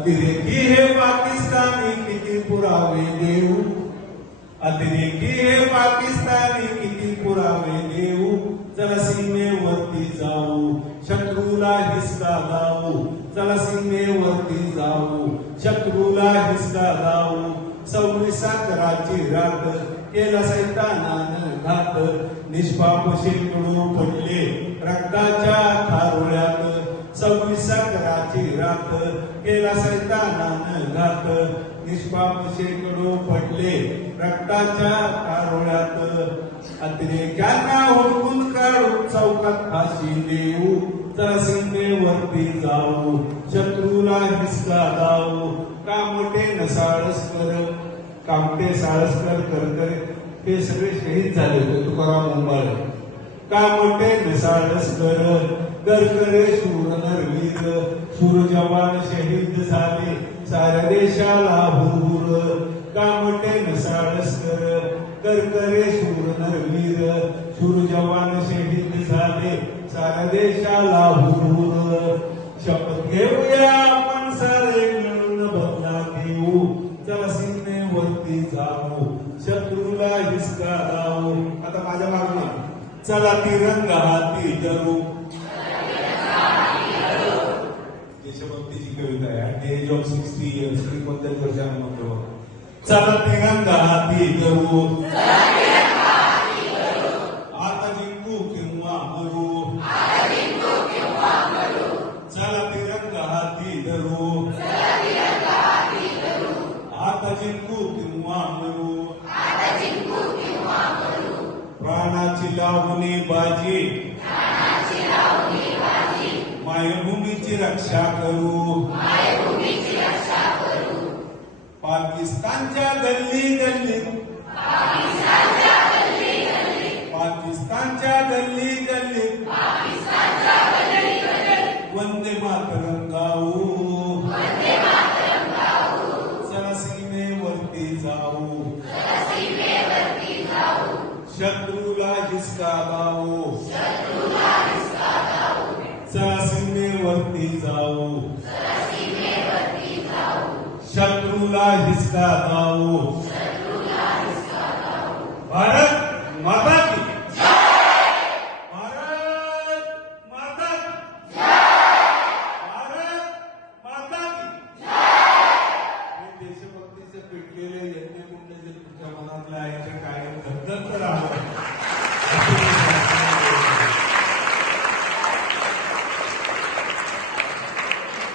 अतिरेकी हे पाकिस्तानी किती पुरावे देऊ? अतिरेकी हे पाकिस्तानी किती पुरावे देऊ? चला सीमेवरती जाऊ शत्रूला हिसका लावू। चला सीमेवरती जाऊ शत्रूला हिसका लावू। सव्वीस अकराची रात केला सैतानानं घात। निष्पाप शेकडो पडले रक्ताच्या सव्वीस रात केला सैतानान घात निष्पाप शेकडो पडले रक्ताच्या कारोळ्यात. अतिरेक्यांना हुडकून काढू चौकात फाशी देऊ. वरती जाऊ शत्रूला हिसका जाऊ कामटे मोठे नसाळस कामटे साळसकर करकर हे सगळे शहीद झाले होते तुकाराम मुंबाळे. का मोठे नसाळस करे करकरे शूर नरवीर शूर जवान शहीद झाले साऱ्या देशाला हुरहुर कामटे मोठे नसाळस कर करे शूर नरवीर सूर जवान शहीद झाले साऱ्या देशाला हुरहुर शपथ घेऊया आपण सारे मिळून बदला घेऊ चला सीमेवरती जाऊ शत्रूला हिसका लावू. आता माझ्या मागणं चला तिरंगा हाती धरू. देशभक्तीची कविता आहे at age of sixty years मी कोणत्याच वर्षाला म्हणतो चला तिरंगा हाती धरू आता जिंकू किंवा मरू चला तिरंगा हाती धरू आता जिंकू किंवा मरू प्राणाची लावणी बाजी मायभूमीची रक्षा करू. पाकिस्तानच्या गल्ली गल्लीत पाकिस्तानच्या गल्ली गल्लीत वंदे मातरम गाऊ. सीमेवरती जाऊ. शत्रूला हिसका लावू चला सीमेवरती जाऊ. शत्रूला हिसका जाऊ भारत माता की. भारत माता की. भारत माता की. हे देशभक्तीचं पेटलेले यज्ञ कुंड जे तुमच्या मनातलं आहे ते कायम धगधगत